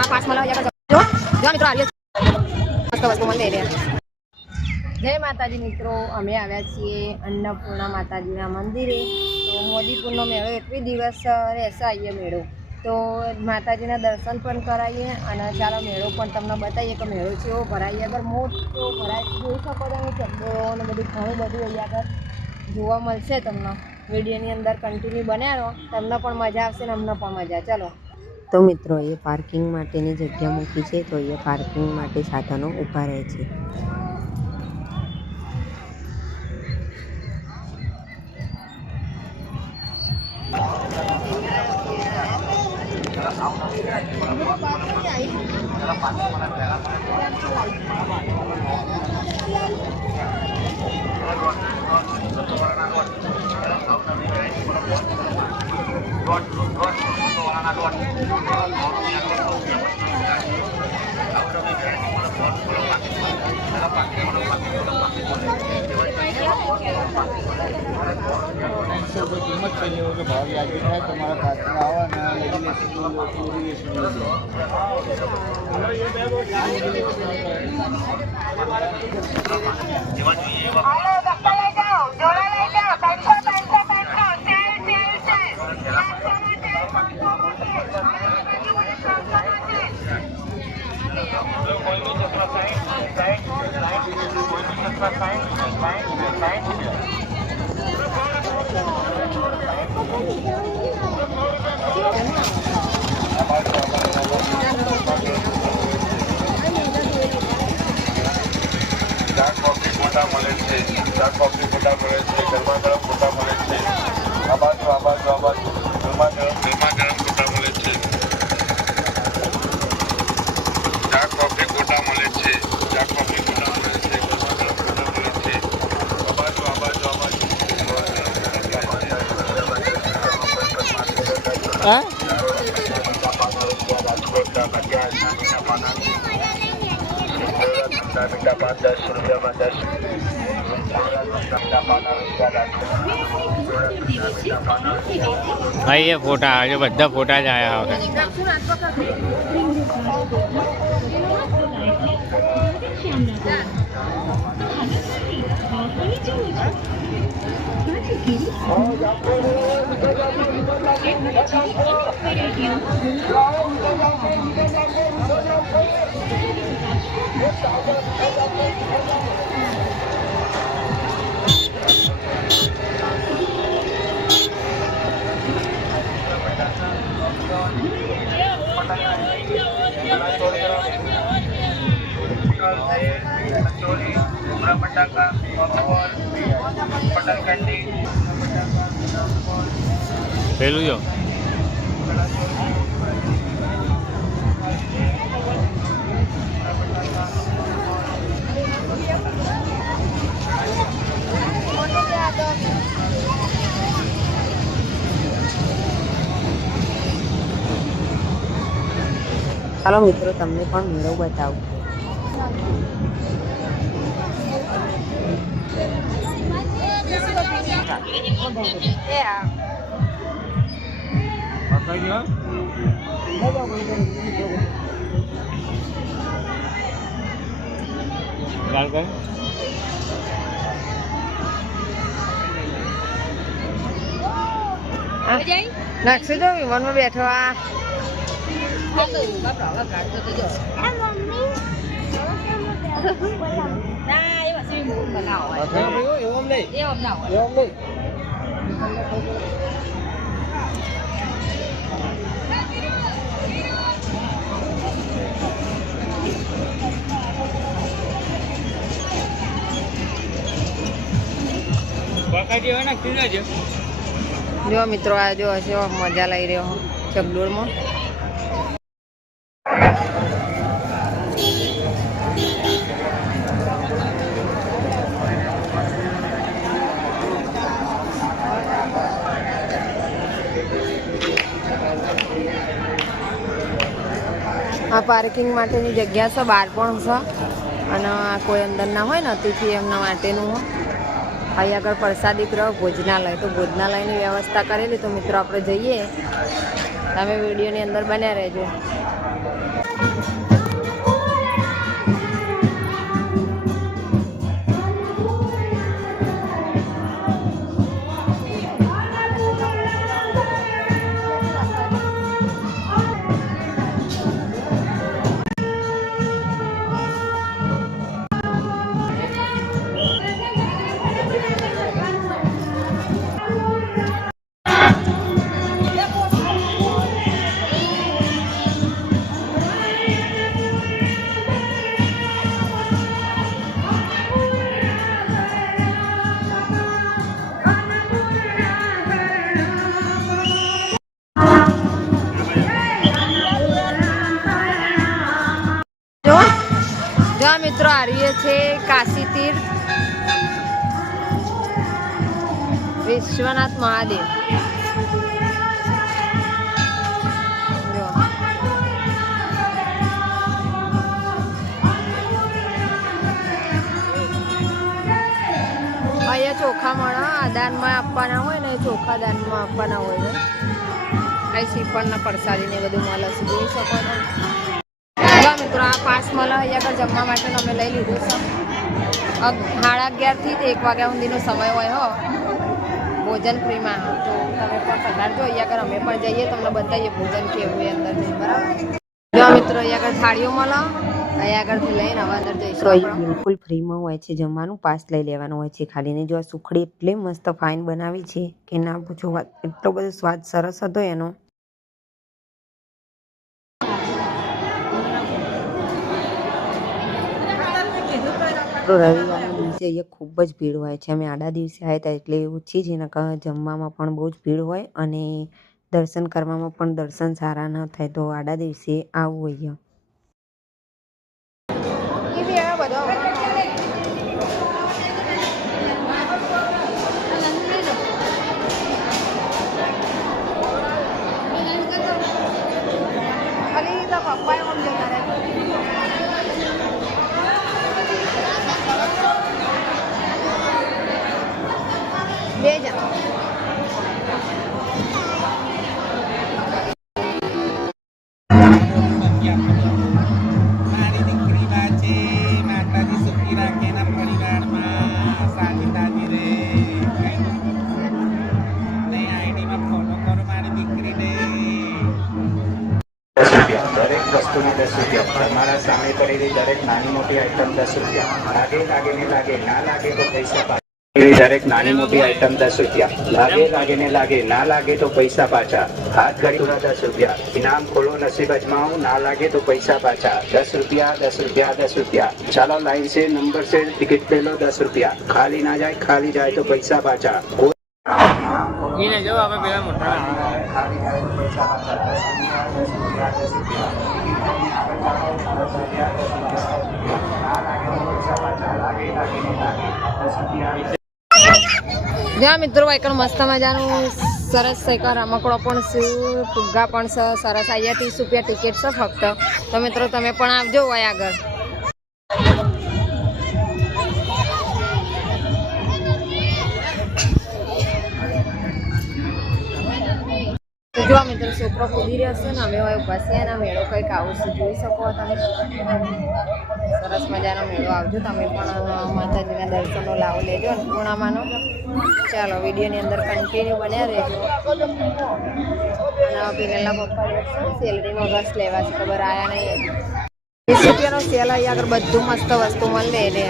મિત્રો આ પાસ મળે જો મિત્રો આર્ય મસ્ત વસ્તુ મળે રે જય માતાજી મિત્રો અમે આવ્યા છીએ અન્નપૂર્ણા માતાજીના મંદિરે તો મોદીપુરનો મેળો 21 દિવસ રહેશે અહીંયા મેળો તો માતાજીના દર્શન પણ કરાવીએ અને ચાલો મેળો પણ તમને બતાવીએ કે મેળો કેવો ભરાય આગળ મોટો ભરાય જોઈ શકો તમે ચકડોળો અને બધું ઘણું બધું અહીંયા આગળ જોવા મળશે તમને વિડીયોની અંદર કન્ટિન્યુ બન્યા રહો તમને પણ મજા આવશે ને અમને પણ મજા ચાલો તો મિત્રો એ પાર્કિંગ માટેની જગ્યા મૂકી છે તો એ પાર્કિંગ માટે સાધનો ઊભા રહે છે कीमत चाहिए हो तो भाव याजी है तुम्हारा पार्किंग आवा ना ચાર કોફી ફોટા મળે છે ગરમા ગરમ ફોટા મળે છે આ બાજુ ગરમા ગરમ ફોટા મળે છે ચાર કોફી ફોટા મળે છે ગરમા ગરમ ફોટા મળે છે આ બાજુ હા ये फोटा जो बड़ा फोटा ज आया होगा પેલું જો ચાલો મિત્રો તમને પણ મેળો બતાવું નાખશું જો વિમાનમાં બેઠો આ જો મિત્રો આ જો હશે મજા લઈ રહ્યો ચકડોળમાં આ પાર્કિંગ માટેની જગ્યા છે બહાર પણ છે અને કોઈ અંદર ના હોય ને તેથી એમના માટેનું અહીં આગળ પ્રસાદી ગૃહ ભોજનાલય તો ભોજનાલયની વ્યવસ્થા કરેલી તો મિત્રો આપણે જઈએ તમે વિડીયોની અંદર બન્યા રહેજો જો મિત્રો આ રહીએ છે કાશી તીર્થ વિશ્વનાથ મહાદેવ. જો અહીંયા ચોખા મળે, દાનમાં આપવાના હોય ને, ચોખા દાનમાં આપવાના હોય છે. અહીં શ્રીફળના પ્રસાદી ને બધું મળે છે, જોઈ શકો છો. મિત્રો આ પાસ મળે અહીંયા આગળ જમવા માટે અમે લઈ લીધું છે. 11:30 થી 1 વાગ્યા સુધીનો સમય હોય હો ભોજન ફ્રીમાં. તો તમે પણ પધારજો અહીંયા આગળ, અમે પણ જઈએ તમને બતાવીએ ભોજન કેવું એ અંદર જઈ. બરાબર. જો મિત્રો અહીંયા આગળ થાળીઓ મળે, અહીંયા આગળથી લઈને હવે અંદર જઈશું. બિલકુલ ફ્રીમાં હોય છે જમવાનું, પાસ લઈ લેવાનું હોય છે ખાલી. ને જો આ સુખડી એટલી મસ્ત ફાઇન બનાવી છે કે ના પૂછો વાત, એટલો બધો સ્વાદ સરસ હતો એનો. રવિવારના દિવસે અહીંયા ખૂબ જ ભીડ હોય છે. અમે આડા દિવસે આવ્યા હતા એટલે ઓછી જ, એના જમવામાં પણ બહુ જ ભીડ હોય અને દર્શન કરવામાં પણ દર્શન સારા ન થાય. તો આડા દિવસે આવવું અહીંયા. બે જા મારી દીકરી વાંચે, માતાજી સુખી રાખે એના પરિવારમાં, સાજી તાજી રે. ને આઈડીમાં ફોલો કરો મારી દીકરીને. દરેક વસ્તુની 10 રૂપિયા. તમારા સામે પડેલી દરેક નાની મોટી આઈટમ 10 રૂપિયા. લાગે લાગે ને લાગે, ના લાગે તો પૈસા પાછા. દરેક નાની મોટી આઈટમ 10 રૂપિયા. લાગે લાગે ને લાગે, ના લાગે તો પૈસા પાછા. હાથ ઘડી 10 રૂપિયા. ઇનામ ખોલો નસીબ અજમાઓ, ના લાગે તો પૈસા પાછા. 10 રૂપિયા 10 રૂપિયા 10 રૂપિયા. ચાલો લાઈન છે, નંબર છે, ટિકિટ પેલો 10 રૂપિયા. ખાલી ના જાય, ખાલી જાય તો પૈસા પાછા. એને જો આપણે પેલા મોટા ખાલી જાય તો પૈસા પાછા. 10 રૂપિયા 10 રૂપિયા. જ્યાં મિત્રો વાયકણ મસ્ત મજાનું સરસ છે. રમકડો પણ છે, ફુગ્ગા પણ છે સરસ. અહીંયા 30 રૂપિયા ટિકિટ છે ફક્ત. તો મિત્રો તમે પણ આવજો હોય આગળ. જો મિત્રો છોકરો કૂદી રહ્યો છે ને, અમે હોય ઉભા છીએ ને. મેળો કંઈક આવું છે, જોઈ શકો તમે. સરસ મજાનો મેળો આવજો તમે પણ, માતાજીના દર્શનો લાવો લેજો અન્નપૂર્ણામાંનો. ચાલો વિડીયોની અંદર કન્ટિન્યુ બન્યા રહેજો. અને પેલા પપ્પા સેલરીનો રસ લેવા છે, ખબર આવ્યા નહીં હજી. 20 રૂપિયાનો સેલ અહીંયા આગળ બધું મસ્ત વસ્તુ મળે રહે.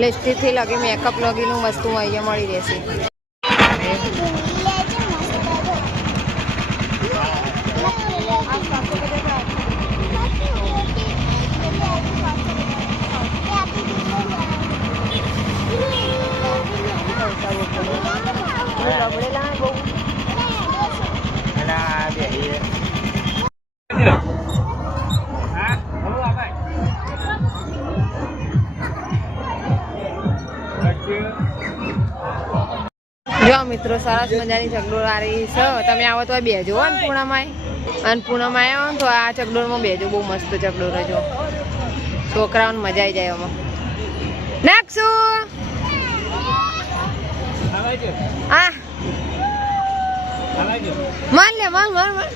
લિપસ્ટિકથી લગી મેકઅપ લગીનું વસ્તુ અહીંયા મળી રહેશે. રબડેલા બહુ જો મિત્રો સરસ મજાની ચકડોળ છે. તમે આવો તો બેજો અન્નપૂર્ણામાં. અન્નપૂર્ણામાં આવ્યો ને તો આ ચકડોળમાં બેજો, બહુ મસ્ત ચકડોળ જો. છોકરાઓને મજા આવી જાય એમાં. નાખશું હા માર લે, માર માર માર.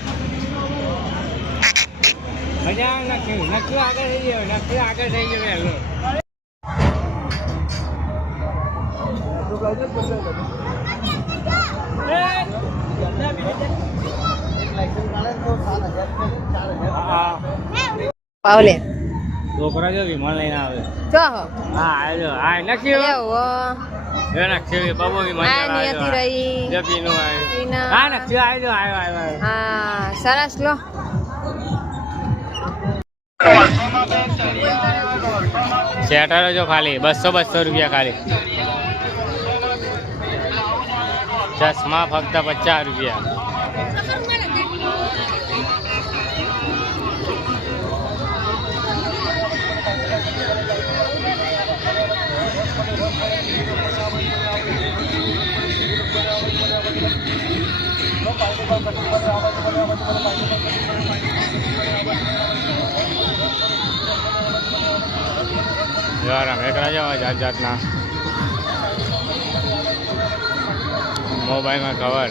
મજા નક્કી આગળ થઈ ગયો વહેલો. પાવલે છોકરા જો વિમાન લઈને આવે. જો હો હા આવ્યો આ નક્કી લેવો નક્કી બાબુ વિમાન આ નિયતિ રહી જો પીનું આવ્યું. પીના. હા નક્કી આવ્યો. હા સરસ લો શેટરો જો ખાલી 200 રૂપિયા ખાલી. ચશ્મા ફક્ત 50 રૂપિયા. યાર અમે કરા જાવ જાતના મોબાઈલમાં કવર.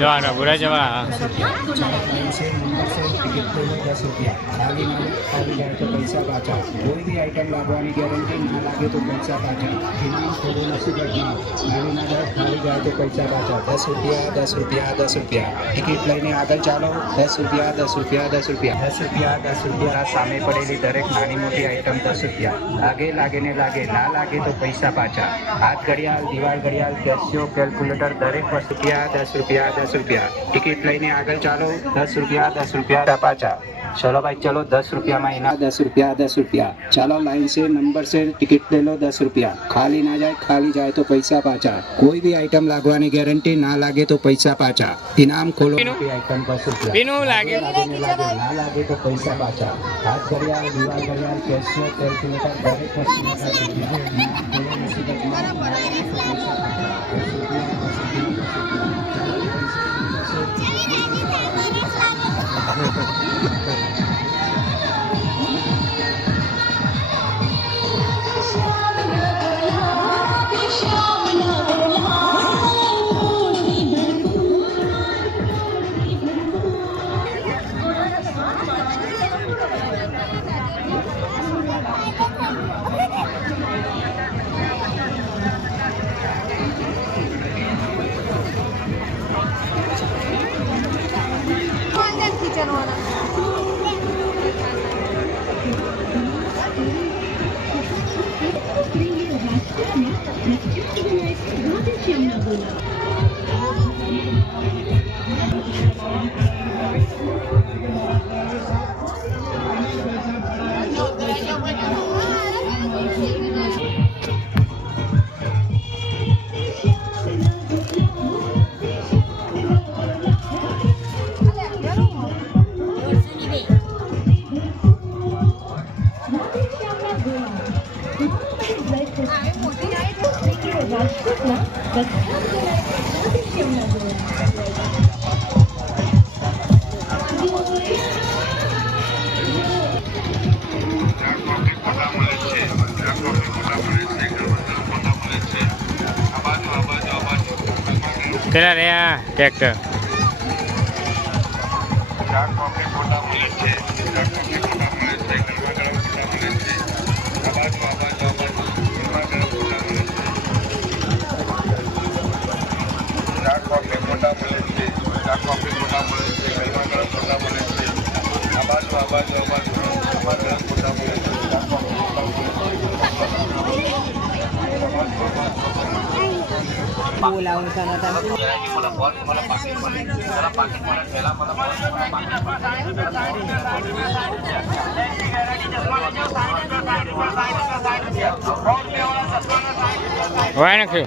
જો આના બુરા જવા पैसा पाचा कोई भी आइटम लागवानी गारंटी ना लागे तो पैसा पाचा इनाम थोड़ो नसीब खाली ना जाए खाली जाए तो पैसा पाचा 10 रुपया टिकિટ લઈને આગળ ચાલો 10 રૂપિયા સામે પડેલી દરેક નાની મોટી આઈટમ 10 રૂપિયા લાગે ને લાગે ના લાગે તો પૈસા પાછા હાથ ઘડિયાળ દિવાળ ઘડિયાળ કેશિયો કેલ્ક્યુલેટર દરેક વસ્તુ 10 રૂપિયા ટિકિટ લઈને આગળ ચાલો 10 રૂપિયા પાછા चलो भाई चलो 10 रुपया में इनाम 10 रुपया चलो लाइन से नंबर से टिकट ले लो 10 रुपया खाली ना जाए खाली जाए तो पैसा पाचा कोई भी आइटम लागवानी गारंटी ना लागे तो पैसा पाचा इनाम खोलो आइटम 10 रुपया પીનું લાગે ना लागे तो पैसा पाचा हाथ घड़ियाल दीवार घड़ियाल कैशियर कैलकुलेटर दरेक કેટલા રહ્યા ટ્રેક્ટર ચાર કોફી ફોટા મળે છે ચાર કોફી ફોટા મળે છે ગરમા ગરમ ફોટા મળે છે ગરમા ગરમ ફોટા મળે છે ચાર કોફી ફોટા મળે છે ગરમા ગરમ ફોટા મળે છે ગરમા ગરમ ફોટા મળે છે આ બાજુ ગરમા ગરમ ફોટા મળે છે બોલાવું છે ને તમે હોય નથી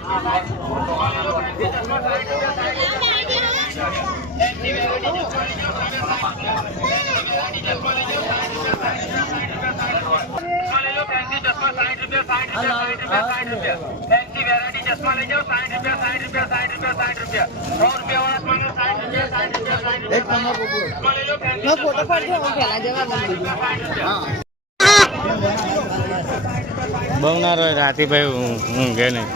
₹60 ₹60 ચશ્મા લઈ જાઓ 60 રૂપિયા 60 રૂપિયા 100 રૂપિયા વાળા ચશ્મા 60 રૂપિયા લઈ લો ફોટો પડજો હું પહેલા જવા બહુ ના રોય રાતી ભાઈ હું ઘે નહીં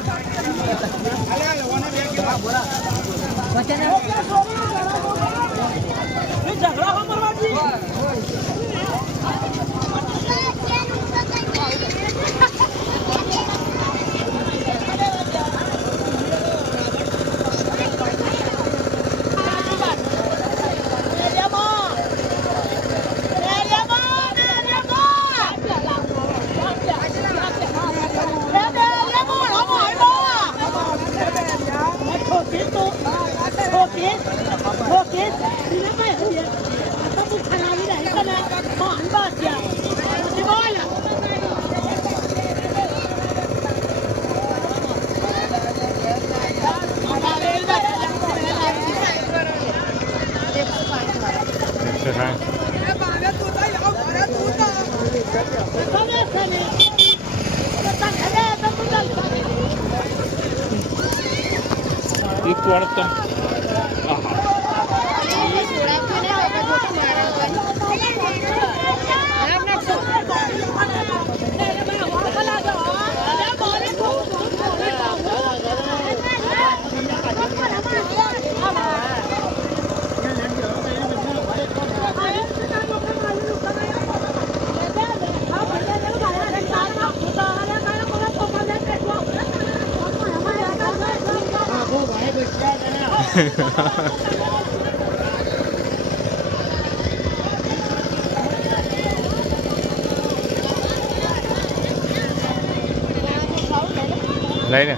લઈને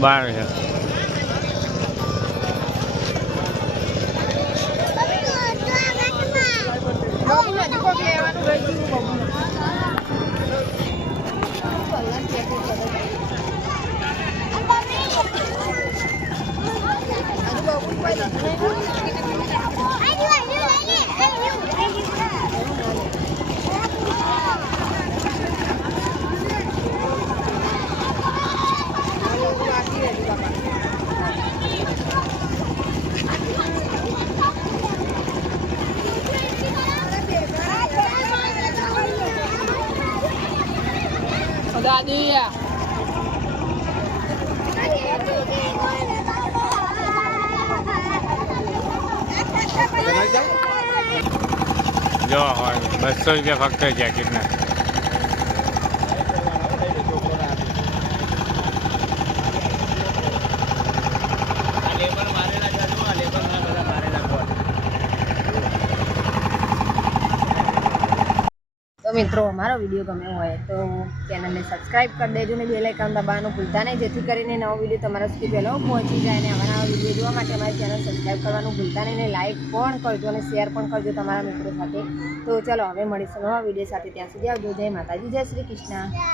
બાર છે દાદી જો હોય 200 રૂપિયા ફક્ત જેકેટના તો મિત્રો અમારો વિડીયો ગમ્યો હોય તો ચેનલને સબસ્ક્રાઈબ કરી દેજો ને બેલ આઇકન દબાવવાનું ભૂલતા નહીં, જેથી કરીને નવો વિડીયો તમારા સુધી પહેલો પહોંચી જાય અને અમારા વિડીયો જોવા માટે અમારી ચેનલ સબસ્ક્રાઈબ કરવાનું ભૂલતા નહીં ને લાઇક પણ કરજો અને શેર પણ કરજો તમારા મિત્રો સાથે. તો ચલો હવે મળીશું નવા વિડીયો સાથે, ત્યાં સુધી આવજો. જય માતાજી, જય શ્રી કૃષ્ણ.